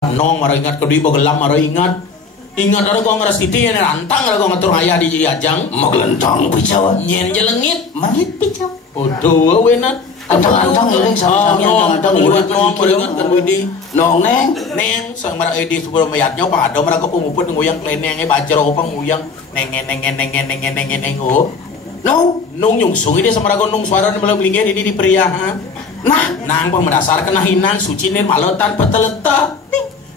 nong maro ingat kedui bogelam maro ingat ada kau ngeras titi yang rantang ada kau ngatur ayah di ajang magelentang picawa nyen jelengit mangit picawa bodoh wenat antang ini sama-sama antang udah nong maro ingat kan widi nong neng sang maro edi sebelum mayatnya pak ada mereka penguput nguyang klenengnya baca ropang nguyang neng oh nong nyungsung ini sama rago nung suara malam linggen ini di pria nah nang mendasar kena hinang suci nirmalo tanpa teleta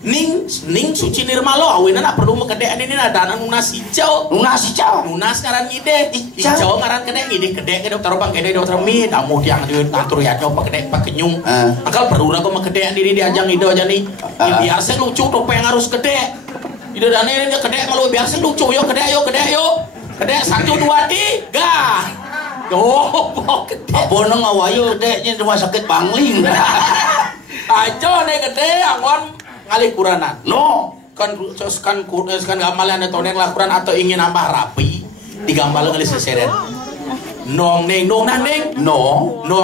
ning suci nirmalo awenan perlu mekedek ini ada anak nunas hijau nunas ngaran ide hijau ngaran kedek dokter opang kedek dokter mi tamu yang ngatur ya coba kedek pak kenyung akal perlu rago mekedek diri diajang ide aja nih biar saya lucu topeng harus kedek ide dan ini kedek kalau biasa lucu yo kedek kedek 1 2 3 oh, gede. Apa nang awayu gedenya rumah sakit Pangling. Aja nih gede angon ngalih kuranan. No, kan gamalan atau neng lakuran atau ingin nambah rapi digambar ngalih seseret. Nong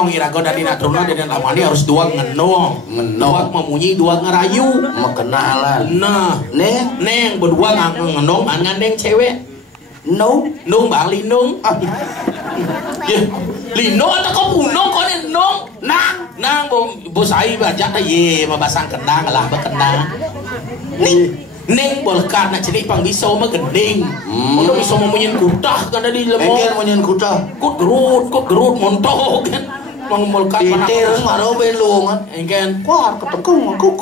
irago dari natruna dan lamani harus dua ngenong memunyi dua ngerayu mekenalan. Nah, neng berdua ngenong ngandeng cewek. Nung bang linung linung atau kau punong kau nih nang bos air baca ye mabasang kendang lah berkendang neng bolkat nak celik pang bisa mah gending kalau bisa memunyin kutah kan di lemot munyin kutah kut gerut montok kan mengumulkan pitir maro belung engken kuar ketekung aku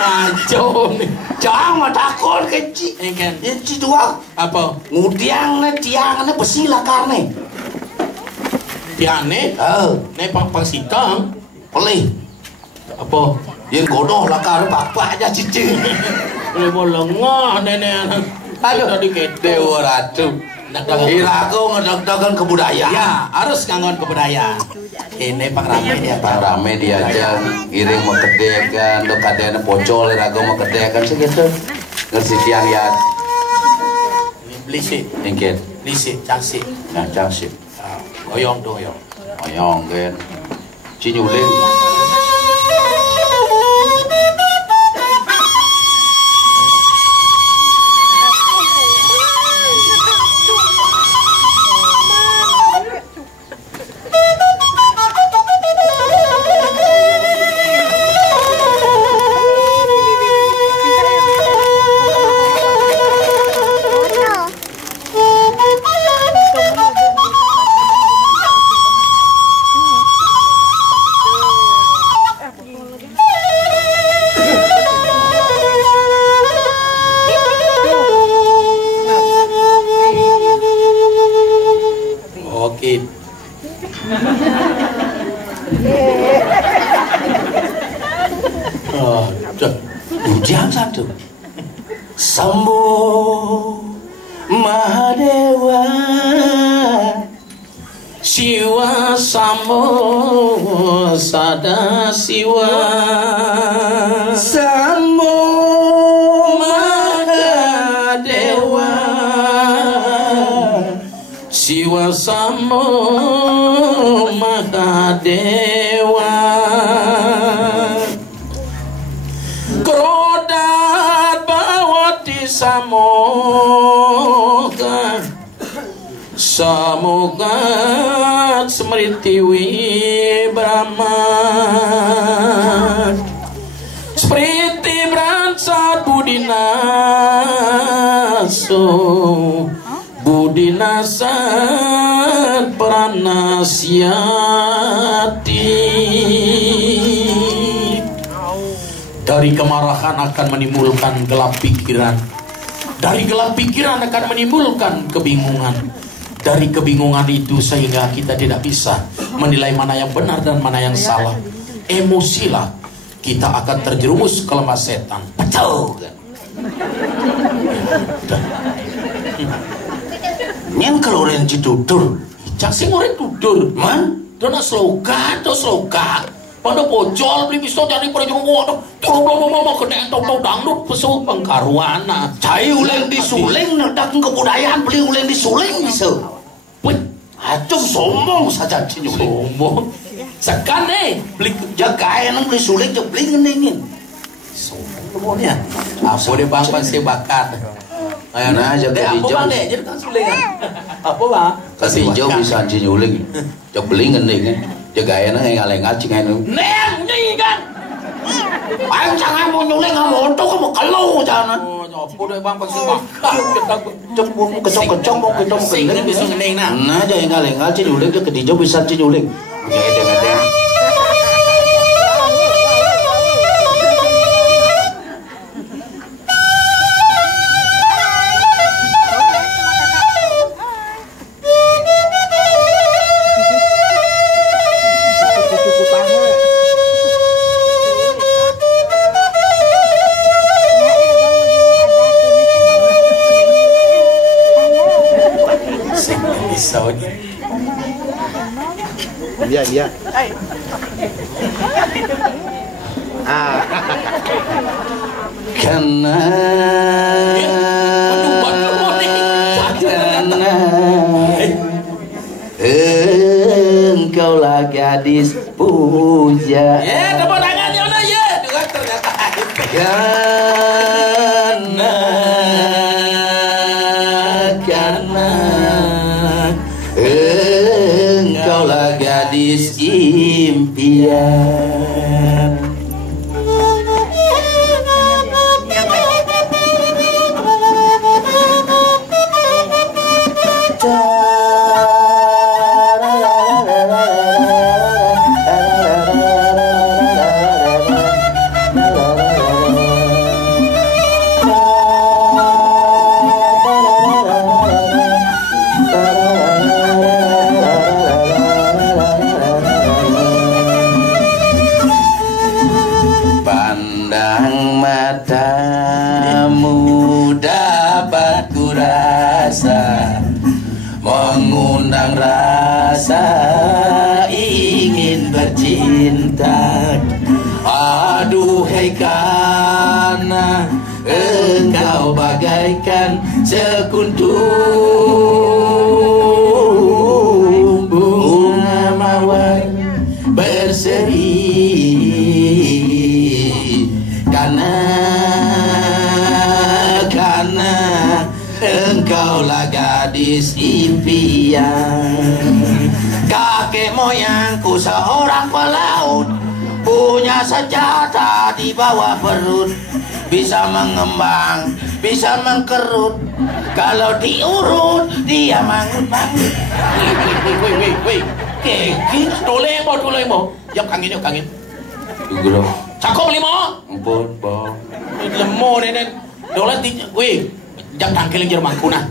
kacau nih jangan takut kecil engken itu dua apa ngudiang tiangnya besi lakarne tiane ne pang sitang pelih apa yang godoh lakar bapak aja cici boleh bolengah nenek aduh tadi kede ratu Iraku ngedok-dokan kebudayaan. Ya, harus ngangon kebudayaan. Ini Pak Rame dia. Pak Rame diajak iring mau kedekan, do kadene pocol iraku mau kedekan segitu. Ngersitian ya. Belisik. Ingin. Belisik, cangsik. Nah, cangsik. Oyong. Oyong kan. Cinyuling. Ujang satu Sambo Mahadewa Siwa Sambo Sada Siwa Sambo Mahadewa Siwa Sambo Mahadewa Samoga Smriti Wibramat Smriti Bransat Budinasat Pranasyati. Dari kemarahan akan menimbulkan gelap pikiran. Dari gelap pikiran akan menimbulkan kebingungan. Dari kebingungan itu sehingga kita tidak bisa menilai mana yang benar dan mana yang salah. Emosilah kita akan terjerumus ke lembah setan. Betul kan? Yang kalau orang tutur, cak sing orang tutur, man, dona slogan. Pada pocol beli pisau jadi perjumpa tolong kena tau dangdut pesu pengkaruana cai uleng disuling nedak kebudayaan beli uleng disuling bisa acung sombong saja sombong Sekan beli jaga nang beli sulit jo beli ngeningin. Semuanya. Apa deh bang pasti bakat. Nah, jaga apa bang deh? Jadi kan suling kan? Apa bang? Kasih hijau bisa anjing nyuling. Jok beli ngending. Jaga ayana ngalengat cingan. Neng, nying kan? Ayo jangan mau nyuling kamu untuk kamu kalau jangan. Apa deh bang pasti bakat. Jok mau kecong mau ketong Sing kan bisa neng nah. Nah, jangan ngalengat cing nyuling jok hijau bisa cing nyuling. Ngedeng. Iya. Karena engkaulah gadis puja. Ya, tepuk tangannya mana ya? Juga ternyata karena engkaulah gadis impian. Pandang matamu dapat kurasa mengundang rasa ingin bercinta. Aduhai karena engkau bagaikan sekuntum bunga mawar berseri. Karena engkaulah gadis impian. Kakek moyangku seorang pelaut, punya senjata di bawah perut, bisa mengembang, bisa mengkerut. Kalau diurut dia mangut-mangut. Wih. Kekit, toleng mo. Yuk kangin. Guru, Cakap lima. ampun, bang. Lemo nenen. Dolan di, wih. Jangan tangkelin Jermanku nah.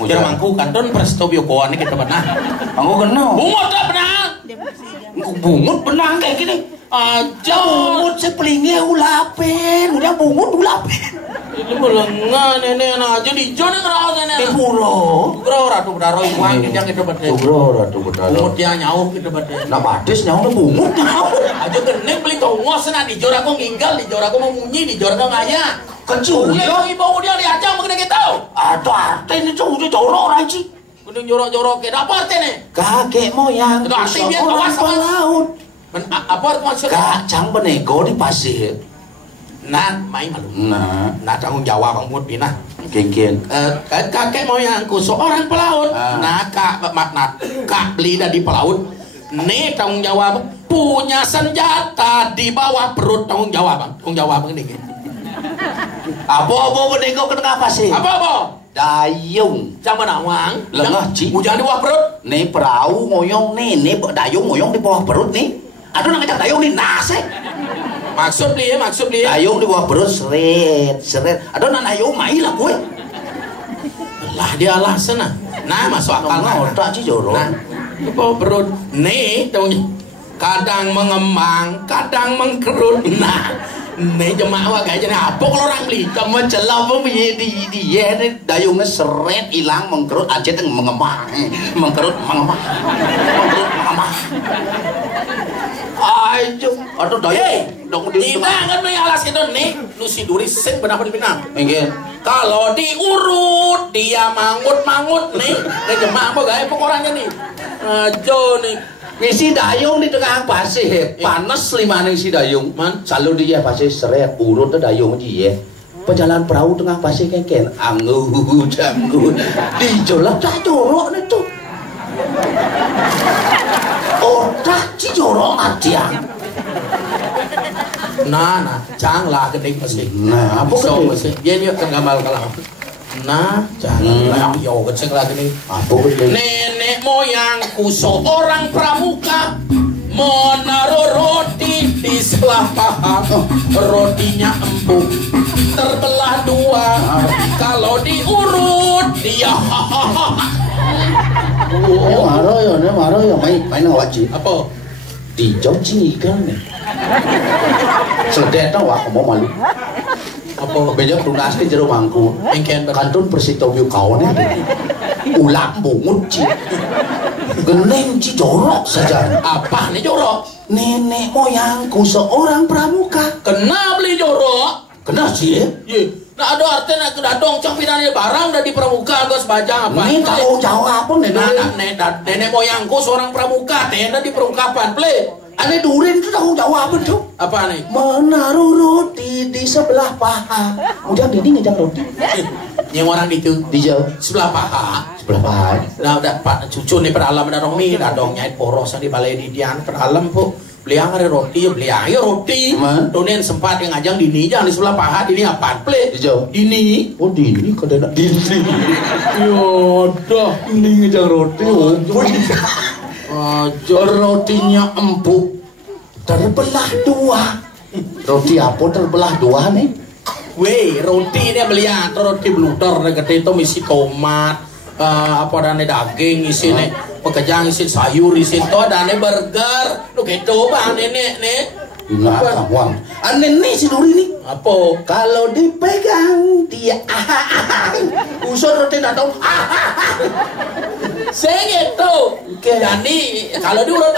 Jermanku kanton prestobio koan kita pernah. Aku kenal. Bungut tak pernah. Bungut benang kayak gini. Aja. Bungut sepelingnya ulapen, udah bungut ulapen. Ini melengah nenek aja di jone kerau nenek. Di puro. Kerau ratu bedaro iwang kita bete. Ratu bedaro. Bungut dia nyau kita bete. Nah badis nyau bungut nyau. Aja gede beli tongos nah di jor aku nginggal, di jor aku mau munyi, di jor aku ngaya. Kecil. Ibu dia diajang mengenai kita. Aduh artinya itu jorok orang sih. Kudu jorok-jorok ke apa artinya? Kakek moyang seorang pelaut. Apa maksudnya? Kacang benego di pasir. Nah, main malu. Nah, Tanggung jawab Bang Mut Pinah. Kikin. Kakek moyangku seorang pelaut. Nah, kak beli dari pelaut. Nih tanggung jawab punya senjata di bawah perut, tanggung jawab ini. Apa benego kena pasir? Apa? Dayung. Sama nawang. Lengah ci. Hujan di bawah perut. Nih perahu ngoyong nih dayung ngoyong di bawah perut nih. Aduh nang ngajak dayung nih nase. Maksud dia. Dayung di bawah perut seret. Aduh nang dayung mai lah gue. Lah dia alasan nah. Nah masuk akal nah. Otak ci jorok. Nah, di bawah perut. Nih kadang mengembang, kadang mengkerut. Nah, nih jemaah kayaknya apa kalau orang beli? Kamu celah dia nih dayungnya seret hilang mengkerut aja tuh mengembang, mengkerut. Ayo, aduh dayung, dong kita kan nih alas itu nih, lu si duri sen benar di pinang. Enggak. Kalau diurut dia mangut nih jemaah apa gaya pokoknya nih. Ajo nih Ngisi dayung di tengah pasir, panas lima nih si dayung. Man, selalu dia pasir seret urut dayung dia. Pejalan perahu tengah pasir keken, anggu, dijolak tak jorok nih tuh. Otak si jorok aja. Nah, janganlah gede masih. Nah, apa so gede? masih. Dia ni akan gamal kalau. Nah, janganlah yo kecil lagi nih. Apa gede? Nenek moyangku seorang pramuka menaruh roti di sebelah paha. Rotinya empuk, terbelah dua. Kalau diurut dia Marah ya, main wajib. apa? Dijauh ikan nih. Sedet tau aku mau malu. Apa? Banyak tunas di jero mangku. Engken Kantun persito view kawan nih. Ulak bungut ci. Geneng ci jorok saja. apa nih jorok? Nenek moyangku seorang pramuka. Kena beli jorok? Kena sih? Ye, nah ada artinya kena dong campirannya barang udah di pramuka gue sebajang apa? Ini tanggung jawab apa Nenek moyangku seorang pramuka, tenda di perungkapan, play. Aneh durin itu tanggung jawab apa tuh? Apa nih? Menaruh roti di sebelah paha. Ujang dini ngejang roti. Yang orang itu Dijauh sebelah paha. sebelah paha. Nah udah pak cucu nih pada alam darong nih, dadong nyait poros di balai didian pada alam po. Beliang ada roti, beliang ya roti. Man. Donen sempat yang ngajang dini jangan di sebelah paha, dini apa? Play. Dijauh. Dini. Oh dini kada nak dini. Yodah. Ini ngejang roti. Rotinya empuk, terbelah dua. Roti apa terbelah dua nih? Weh, roti dia belian, roti bluter, gede itu isi tomat, apa dan daging isi nih, pekejang isi sayur isi to dan burger, lu gitu bang nenek nih. Nah, kawan, aneh nih si Duri nih. Apa? Kalau dipegang dia usur roti datang. Saya gitu. Jadi kalau diurut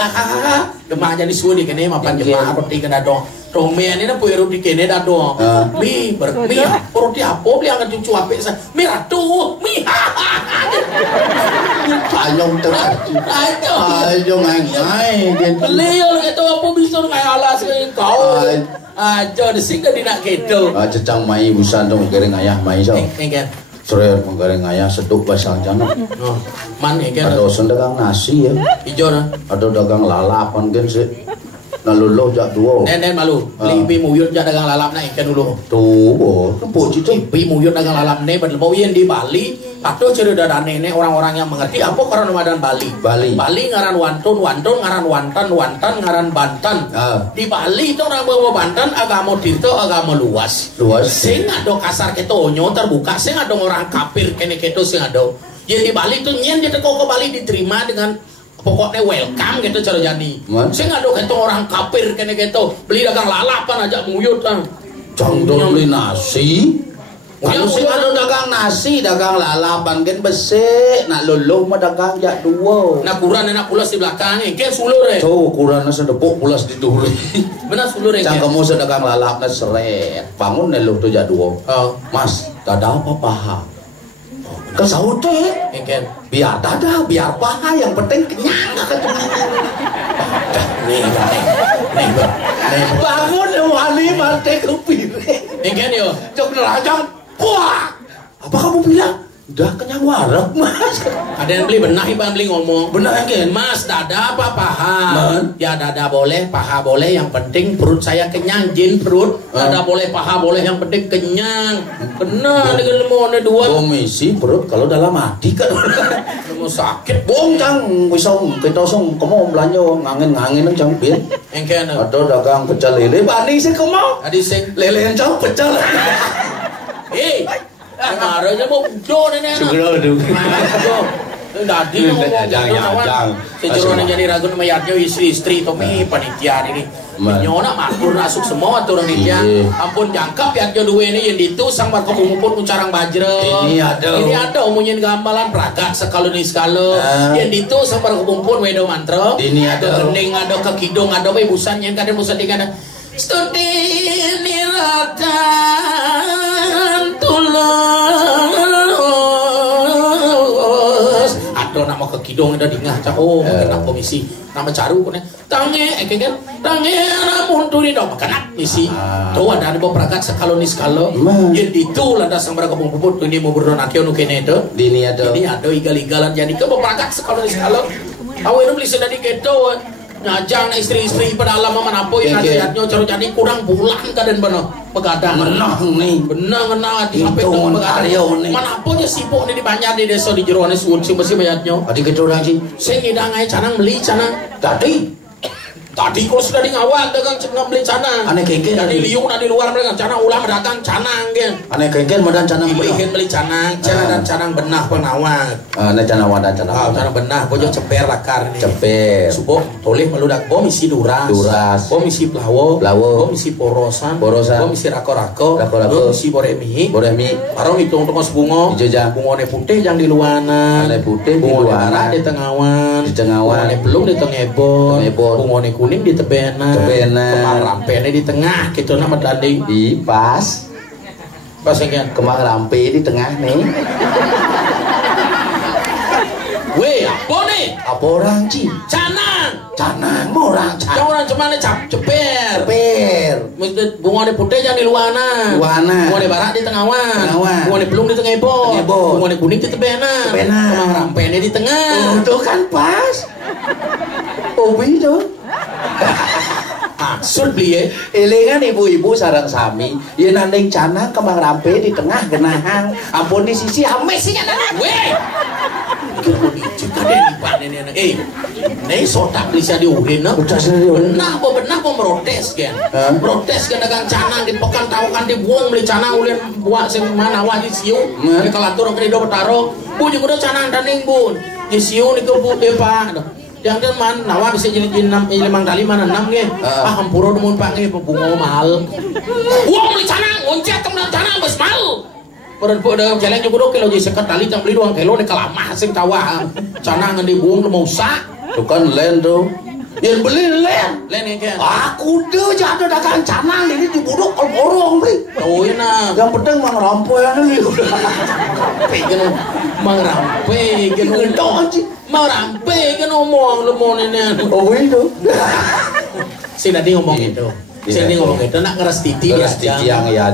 demang jadi suwi kene mapan jemaah roti kena dong. Romen ini punya roti kene dah dong. Mi roti apa beli angkat cucu apik sa. Mi ratu, mi. Ayong terkacau. Ayong ngai dia. Beli gitu apa bisa ngai alas kau. Aja di sini tidak gitu. Cecang mai busan dong goreng ayah mai so. Engken. Sore menggoreng ayah seduk basang jana. Oh, man engken. Ada usun dagang nasi ya. Ijo na. Ada dagang lalapan kan sih. Nah luluh jak dua. Nen malu. Beli pi muyut jak dagang lalap na engken dulu. Tuh, tempo citu. Pi muyut dagang lalap ne badal yen di Bali. Atau cerita dan nenek orang-orang yang mengerti apa karena Ramadan Bali. Bali ngaran wantun ngaran wantan ngaran bantan. Di Bali itu orang bawa bantan agama Tirto agama luas. Sing ada kasar ketonyo terbuka, sing ada orang kafir kene keto sing ada. Jadi di Bali itu nyen dia kok ke Bali diterima dengan pokoknya welcome gitu cara jadi. Sing ada keto orang kafir kene keto beli dagang lalapan aja muyut ah. Jangan beli nasi. Kalau sing ada dagang nasi, dagang lalapan kan besek, nak luluh mah dagang jak dua. Nak kuran enak pulas di belakangnya, ke sulur eh. Tuh kuran sedepuk pulas di duri. Benar sulur eh. Cang kamu sedagang lalap na seret, bangun neluh tu jak dua. Mas, dada apa paha? Kesaut teh. Engken. Biar dada, biar paha, yang penting kenyang kan. Nih. Bangun wali mati kepire. Engken yo. Cok nerajang. Wah, apa kamu bilang? Udah kenyang warak mas. Ada yang beli benah iban beli ngomong. Benar kan? Mas dada apa paha? Ya dada boleh, paha boleh. Yang penting perut saya kenyang, jin perut. Dada boleh, paha boleh. Yang penting kenyang. Kena dengan mau dua. Komisi perut kalau dalam hati kan. Mau sakit. Bong cang, wisong kita song kamu belanja ngangin cang bin. Engken. Ada dagang pecel lele. Bani sih kamu. Adi sing Lele yang cang pecel. Marahnya mau udah nenek. Segera dulu. Dadi ngomong. Sejeronya jadi ragu mayatnya istri-istri Tommy panitia ini. Nyona makmur nasuk semua tuh orang dia. Ampun jangkap ya jo dua ini yang ditu sang marko umupun uncarang bajre. Ini ada umumin gambalan praga sekalo ni sekalo. Yang ditu sang marko umupun wedo mantra. Ini ada kening ada kekidung ada we busan yang kadang busan dikana. Studi niratan tulus. Aduh nak nama ke kidong ada dingah cak oh kena komisi nama caru kone tange kan tange namun tu ni dong kena misi tuh ada beberapa sekalo ni sekalo jadi itu lada sang mereka puput ini mau berdon akio nu kene itu ini ada igal-igalan jadi ke beberapa sekalo ni sekalo awal itu beli sedari keto ngajang istri-istri pada alam manapo yang ada yatnya caro jadi kurang bulan kaden bener begadang menah nih bener di sampai dengan begadang manapo nya sibuk di banyak di desa di jeroane suun sih masih banyaknya adi kedorang sih saya ngidang ay canang beli canang tadi kalau sudah di ngawal dagang cengang beli canang aneh kengkel dari liung dari luar mereka canang ulah dagang canang gen aneh kengkel madan canang beli canang dan canang benah penawat aneh canang wadah canang canang benah bojo ceper lakar nih ceper subuh toleh meludak bom isi duras bom isi pelawo bom isi porosan bom isi rako-rako bom isi boremi parong itu untuk mas bungo bungone putih yang di luanan putih bungone merah di tengawan bungone belum di tengebon bungone kuning di tebena kemang rampene di tengah gitu nama danding di pas yang kemang rampe di tengah nih weh apa nih apa orang ci canang orang cuma nih ceper bunga putih yang di luana bunga barat di tengawan bunga belum di tengebon bunga kuning di tebena kemang rampene di tengah itu kan pas obi tuh maksud beli elengan ibu-ibu sarang sami ya nanding canang kemang rampe di tengah genahang ampun di sisi ames sih nana weh juga deh di panen nih sotak bisa diurin benah merotes kan dagang canang di pekan tahu kan dibuang beli canang ulin buat semana wajib siu di kalatur ke do betaro bu juga udah canang daning bun di siu di kebun depan yang dan man nawa bisa jadi 5 kali mana 6 ge hampura mun pak ge bunga mahal uang beli canang oncat temen canang bes mahal pada jalan juga kilo jadi sekat tali yang beli 2 kilo di kelamah sing tawa canang dibuang mau sak itu kan len tuh yang beli len kan aku tuh jatuh dagang canang ini dibuduk borong beli oh enak yang penting mang rampoy nih mang rampe ngomong lu mau nenek oh itu si tadi ngomong itu nak ngeras titi yang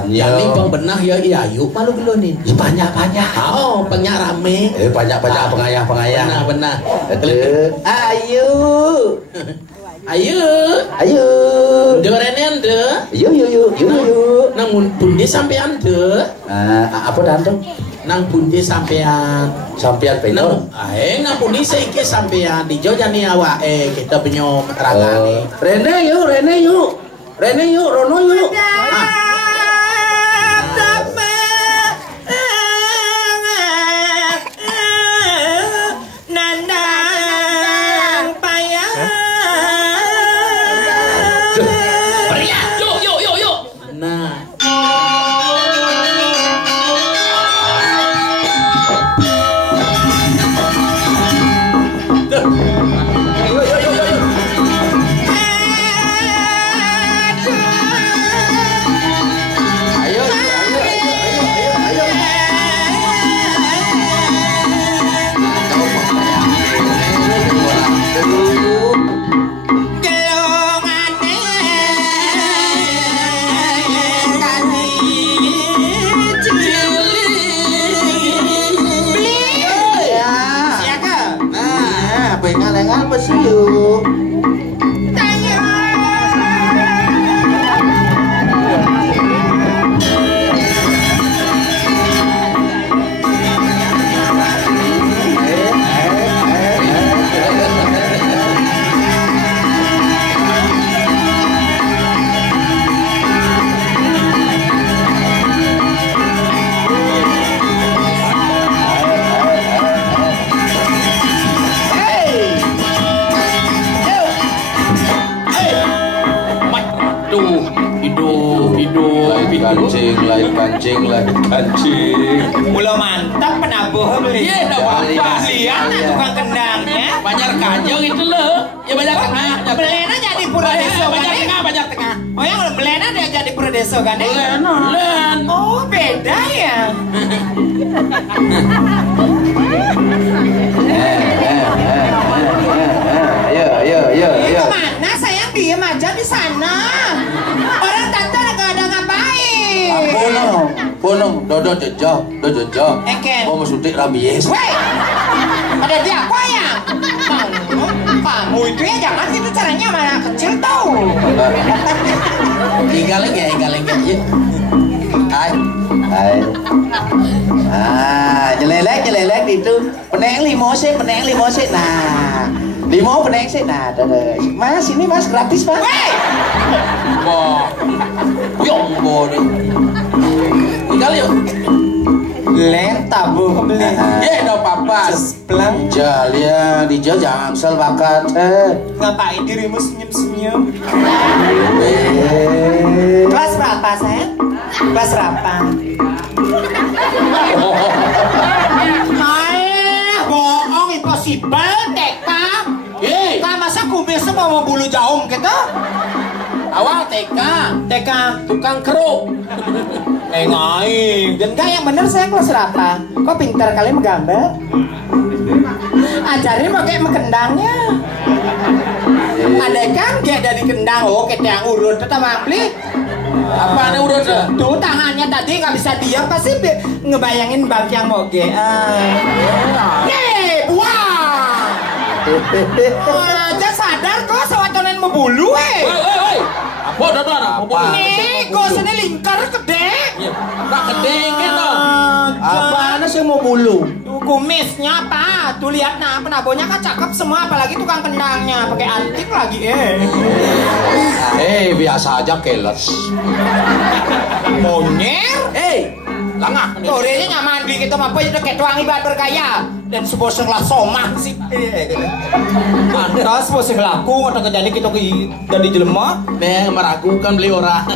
yang bang benah ya ayu malu gelonin banyak oh banyak rame banyak pengayah benar ayo derenen de yuk namun pundi sampean de apa tante nang pundi sampean penyo nang pundi saiki sampean di jojani awak kita penyo terangane Rene yuk Rono yuk kancing. Mula mantap penabuh beli. Iya, enggak apa-apa. Lihat tukang kendangnya. Banyak kanjeng itu loh. Ya banyak tengah. Belena jadi pura desa kan? Banyak tengah. Oh yang Belena dia jadi pura desa kan? Len. Oh beda ya. Ayo. Kemana sayang diem aja di sana. Orang tante nggak ada ngapain. Punung, dodo jejak. Eken. Mau suntik rabies. Weh, ada dia apa ya? Kamu itu ya jangan gitu caranya mana kecil tau. Igaleng ya. Hai. Jelelek itu. Peneng limo sih. Nah. Limo peneng sih. Nah, Mas, ini Mas gratis, Mas. Weh, Yongbo deh. Tinggal yuk. lenta bu beli. Ya, enggak apa-apa. Pelang. Jalia di jangan sel bakat. Ngapain dirimu senyum-senyum? Kelas berapa sayang? Kelas berapa? Bohong impossible TK. Masa kumisnya mau bulu jaung gitu? Awal TK tukang keruk. Ngaing. Dan gak yang bener saya kelas berapa? Kok pintar kali menggambar? Ajarin pakai kendangnya. Ada kan kayak dari kendang, kita yang urut tetap beli. Apa nih urut? Tuh tangannya tadi nggak bisa diam pasti ngebayangin bang yang moge. Nih, wah. Aja sadar kok sewatonan membulu Woi. Apa dah? Nih, kok sini lingkar gede. Enggak gede gitu. Apaan sih mau bulu? Kumisnya apa? Tuh lihat nah, penabonya kan cakep semua apalagi tukang kendangnya pakai antik lagi Biasa aja keles. Monyer? Langah. Korenya nyaman di kita apa itu kayak tuang ibarat berkaya dan sebuah sebelah somah sih. Antas sebuah laku atau kejadian kita jadi jelema. Meragukan beli orang.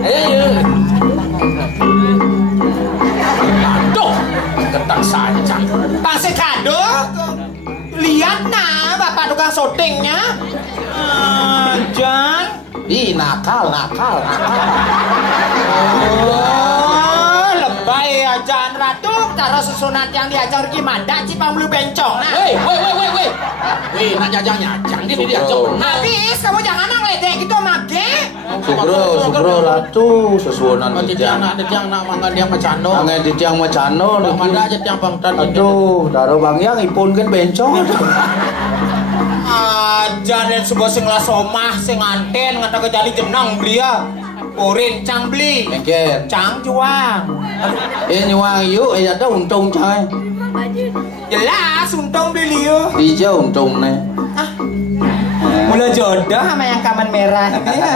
Ayo. Aduh, ketang sancang. Kasih kado. Lihat nah, bapak tukang syutingnya. Jan. Nakal. Lebay ya Jan Ratu. Taruh susunan yang diajar gimana? Cipang bulu bencong. Nah. Wih, nak nyajang gini diajak. Habis, kamu jangan ngeledek gitu mage. Sugro Ratu sesuonan Tiang nak mangga dia macano. Angen di tiang macano. Mana aja tiang bangtan. Aduh, taruh Bang Yang ipun kan bencong. Aja dan sebuah sing lah somah sing nganten ngata kejali jenang beli ya. Urin cang beli. Mungkin. Cang juang. Nyuang yuk, ada untung coy. Jelas untung beli yuk. Dija untung nih. Mula jodoh sama yang kaman merah ini ya.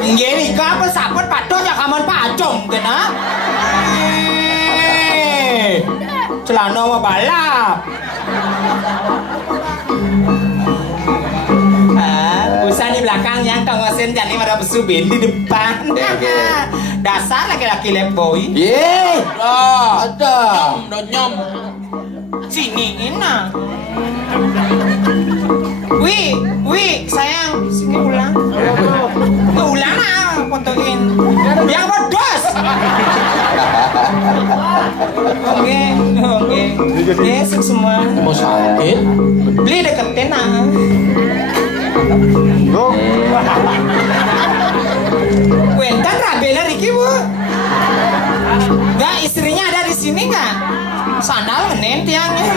Gini apa saput patonya kaman pacong kena. Celana mau balap. Usah di belakang yang tongosin jadi pada besubin di depan. Dasar laki-laki lemboy. Ada. Nyom. Sini Ina. Wih, sayang, sini ulang. Ulang ah, fotoin. Yang bodos. Oke, semua. Mau sakit? Beli deketin ah. Wentan rabela Riki bu. Gak istrinya ada di sini nggak? Sandal ngenen tiangnya.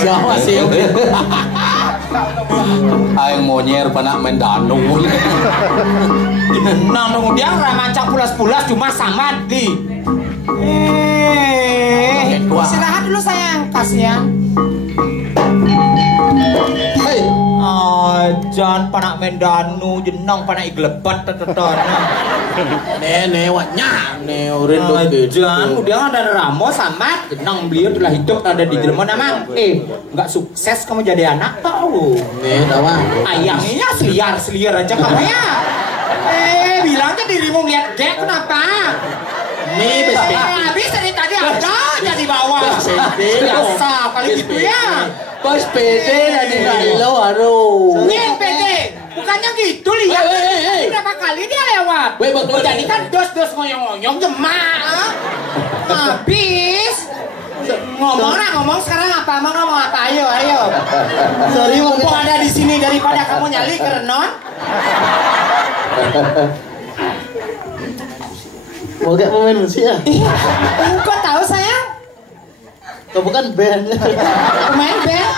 Jawa sih. Aing monyer panak main danung. Nah, kemudian ramancang pulas-pulas cuma sama di. Istirahat dulu sayang, kasihan. Jan panak mendanu jenong panak iglebat teteton. Nenek waknya urin Jan udah ada Ramo sama jenong beliau telah hidup ada di Jerman emang. Nggak sukses kamu jadi anak tahu. Tahu. Ayangnya seliar aja kamu ya. Bilangnya dirimu lihat Jack kenapa? Nih habis dari tadi ada jadi bawah. Biasa kali gitu ya. Pas pede dari Rilo aduh. Nih pede. Bukannya gitu lihat. Berapa kali dia lewat? Jadi kan dos ngoyong-ngoyong jemaah. Habis ngomong sekarang apa? Mau ngomong apa? Ayo. Sorry mumpung ada di sini daripada kamu nyali ke Renon. Mau gak pemain musik ya? Kok tahu sayang? Kau bukan band. Pemain band?